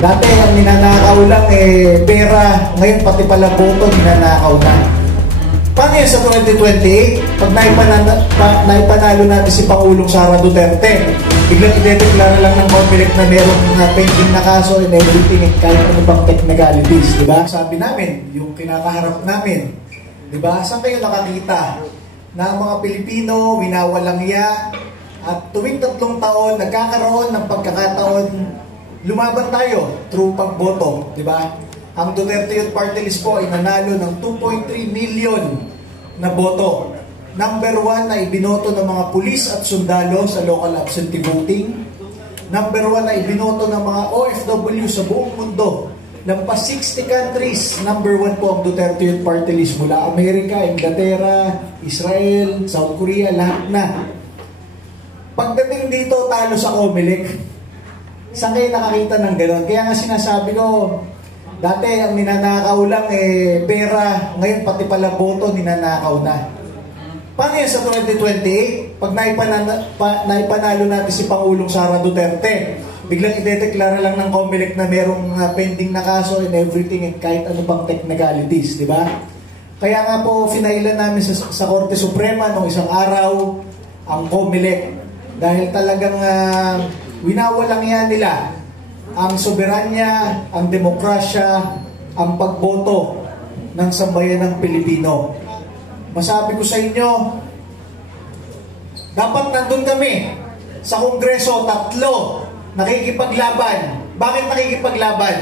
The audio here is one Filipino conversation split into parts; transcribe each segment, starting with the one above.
Dati ang ninanakaw lang pera, ngayon pati pala boto ninanakaw na. Paano yan sa 2028? Pag naipanalo natin si Pangulong Sara Duterte, biglang idedeklara lang ng COMELEC na merong pending na kaso and everything and kahit ano bang technicalities, di ba? Sabi namin, yung kinakaharap namin, di ba? Saan kayo nakakita na ang mga Pilipino winawalang iya at tuwing 3 taon nagkakaroon ng pagkakataon lumaban tayo through pagboto, di ba? Ang Duterte Youth Party List po ay nanalo ng 2.3 million na boto. Number 1 na ibinoto ng mga pulis at sundalo sa local absentee voting. Number 1 na ibinoto ng mga OFW sa buong mundo. Lampas 60 countries, number 1 po ang Duterte Youth Party List mula Amerika, Inglaterra, Israel, South Korea, lahat na. Pagdating dito, talo sa COMELEC. Saan kayo nakakita ng gano'n? Kaya nga sinasabi ko, dati ang ninanakaw lang pera, ngayon pati pala boto ninanakaw na. Paano yan sa 2028? Pag naipanalo natin si Pangulong Sara Duterte, biglang idedeklara lang ng COMELEC na merong pending na kaso and everything and kahit ano bang technicalities, di ba? Kaya nga po, finailan namin sa Korte Suprema noong isang araw ang COMELEC dahil talagang winawalang yan nila ang soberanya, ang demokrasya, ang pagboto ng sambayan ng Pilipino. Masabi ko sa inyo, dapat nandun kami sa Kongreso, 3 nakikipaglaban. Bakit nakikipaglaban?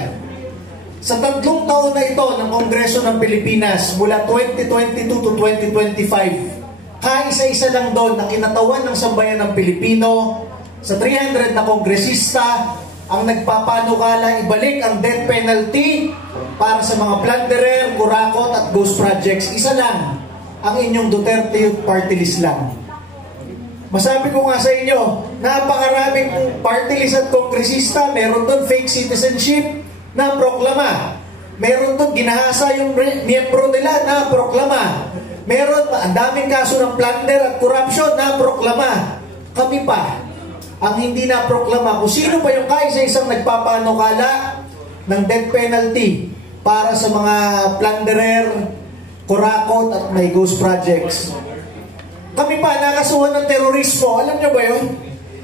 Sa 3 taon na ito ng Kongreso ng Pilipinas, mula 2022 to 2025, kaisa-isa lang doon na kinatawan ng sambayan ng Pilipino, sa 300 na kongresista ang nagpapanukala ibalik ang death penalty para sa mga plunderer, kurakot at ghost projects. Isa lang, ang inyong Duterte Youth Party List lang. Masabi ko nga sa inyo, napakaraming party list at kongresista, meron doon fake citizenship na proklama. Meron doon ginahasa yung miyembro nila na proklama. Meron, ang daming kaso ng plunder at corruption na proklama. Kami pa ang hindi na-proklama kung sino pa yung kaisa-isang nagpapanukala ng death penalty para sa mga plunderer, kurakot at may ghost projects. Kami pa nakasuhan ng terorismo. Alam nyo ba yun?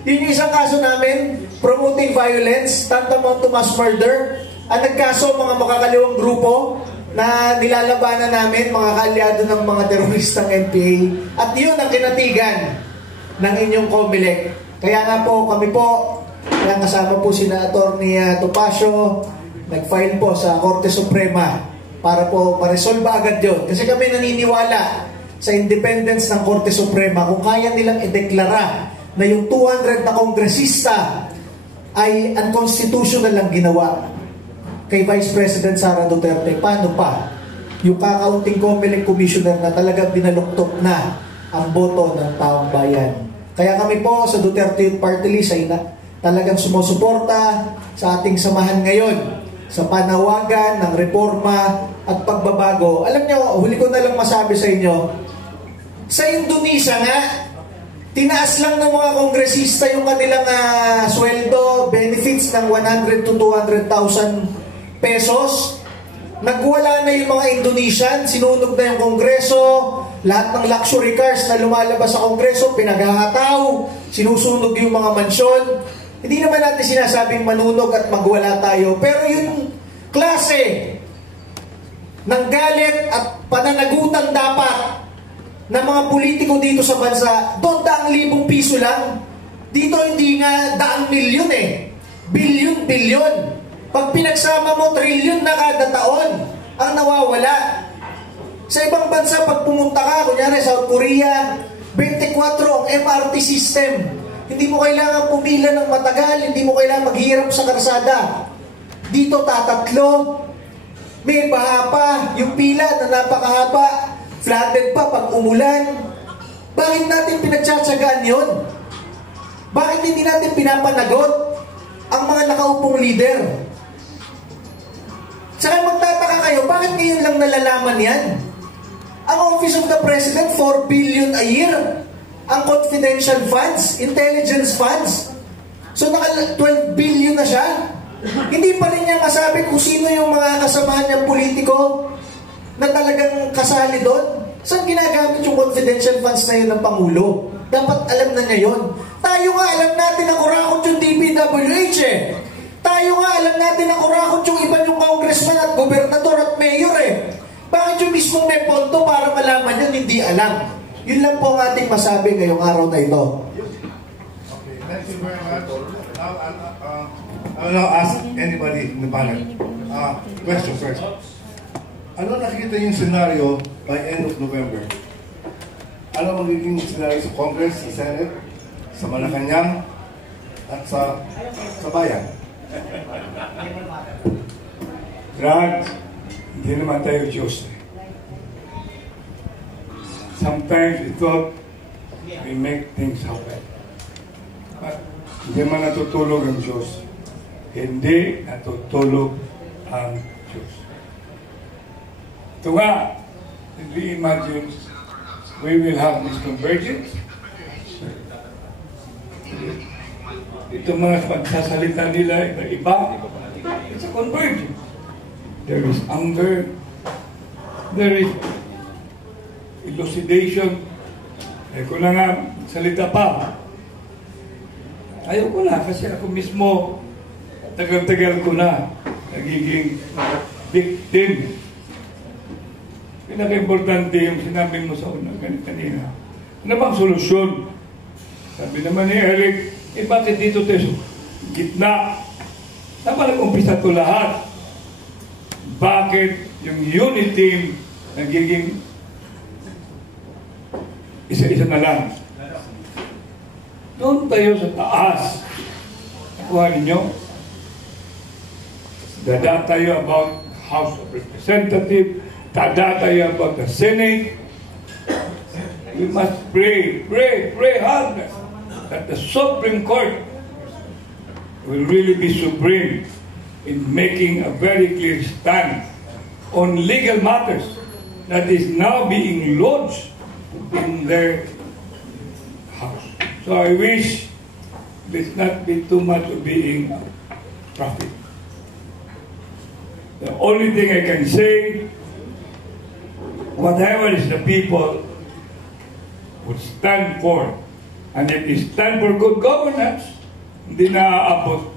Yun yung isang kaso namin, promoting violence, tantamount to mass murder. Ang nagkaso mga makakaliwang grupo na nilalabanan namin, mga kaalyado ng mga teroristang NPA. At yun ang kinatigan ng inyong COMELEC. Kaya nga po, kami po, kaya kasama po sina Atty. Topacio, nag-file po sa Korte Suprema para po ma-resolve agad yun. Kasi kami naniniwala sa independence ng Korte Suprema kung kaya nilang ideklara na yung 200 na kongresista ay unconstitutional lang ginawa kay Vice President Sara Duterte. Paano pa yung kakaunting COMELEC commissioner na talagang binaluktok na ang boto ng taong bayan? Kaya kami po sa Duterte Youth Party List ay talagang sumusuporta sa ating samahan ngayon sa panawagan ng reforma at pagbabago. Alam nyo, huli ko na lang masabi sa inyo, sa Indonesia nga, tinaas lang ng mga kongresista yung kanilang sweldo, benefits ng 100 to 200,000 pesos. Nagwala na yung mga Indonesian, sinunog na yung Kongreso, lahat ng luxury cars na lumalabas sa Kongreso, pinaghahataw, sinusunog yung mga mansyon. Hindi naman natin sinasabing manunog at magwala tayo, pero yung klase ng galit at pananagutan dapat ng mga politiko dito sa bansa, doon 100,000 piso lang. Dito hindi nga 100 milyon bilyon. Pag pinagsama mo, trilyon na kada taon ang nawawala. Sa ibang bansa, pag pumunta ka, kunyari South Korea, 24 ang MRT system. Hindi mo kailangan pumila ng matagal, hindi mo kailangan maghirap sa karsada. Dito, tatatlo. May baha pa, yung pila na napakahaba, flooded pa pag umulan. Bakit natin pinagtsatsagaan yun? Bakit hindi natin pinapanagot ang mga nakaupong leader? Saka magtataka kayo, bakit ngayon lang nalalaman yan? Ang Office of the President, 4 billion a year. Ang confidential funds, intelligence funds. So naka 12 billion na siya. Hindi pa rin niya masabi kung sino yung mga kasamahan niyang politiko na talagang kasali doon. Saan ginagamit yung confidential funds na yun ng Pangulo? Dapat alam na niya yun. Tayo nga alam natin na kurakot yung DPWH eh. Tayo nga alam natin na kurakot yung iba yung congressman at gobernador at mayor eh. Bakit yung mismong may ponto para malaman yun, hindi alam? Yun lang po ang ating masabi ngayong araw na ito. Okay, thank you very much. Now, I'll ask anybody in the panel. Question first. Ano nakikita yung scenario by end of November? Ano magiging scenario sa Congress, sa Senate, sa Malacanang, at sa bayan? Brad, hindi naman tayo Diyos. Sometimes we thought we make things happen. But hindi man natutulog ang Diyos. Hindi natutulog ang Diyos. Ito nga, we imagine we will have this convergence. Ito mga pagsasalita nila, iba, it's a convergence. There is anger, there is elucidation. Ko na nga, salita pa. Ayaw ko na, kasi ako mismo, tagal-tagal ko na, nagiging victim. Pinaka-importante yung sinabi mo sa una kanina. Ano bang solusyon? Sabi naman ni Eric, bakit dito tayo gitna? Tama nag-umpisa ito lahat. Bakit yung unity team nagiging isa-isa na lang? Doon tayo sa taas. Nakuha ninyo? Dada tayo about House of Representatives. Dada tayo about the Senate. We must pray hard that the Supreme Court will really be supreme in making a very clear stand on legal matters that is now being lodged in their house. So I wish this not be too much of being a prophet. The only thing I can say, whatever is the people would stand for, and if they stand for good governance, hindi naaabot.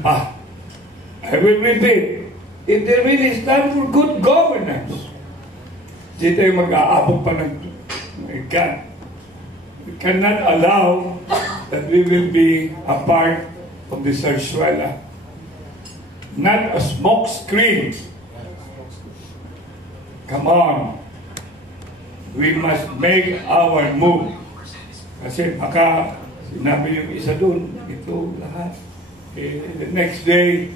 I will repeat, if they really stand for good governance, hindi tayo mag-aabot pa ng God. We cannot allow that we will be a part of the Zarzuela. Not a smoke screen. Come on. We must make our move. Kasi baka sinabi yung isa doon, ito lahat. The next day,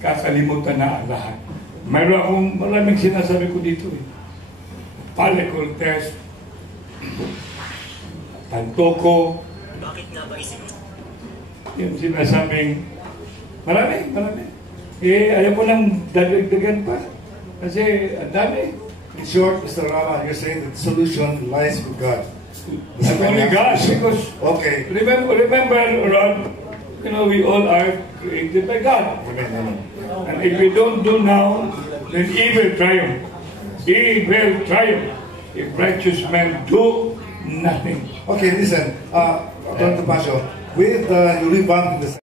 kakalimutan na ang lahat. Mayroon akong maraming sinasabi ko dito. Follicle test, Tantoko. Bakit nga ba isip? Yung sinasabing, marami. Ayaw ko lang dadagdagan pa. Kasi ang dami. In short, Mr. Rama, you're saying that the solution lies with God. Not only God, because Okay. remember, Ron, we all are created by God. Amen. And if we don't do now, then evil triumph. Evil triumph. If righteous men do nothing. Okay, listen, Dr. Pasio, with the revamp in the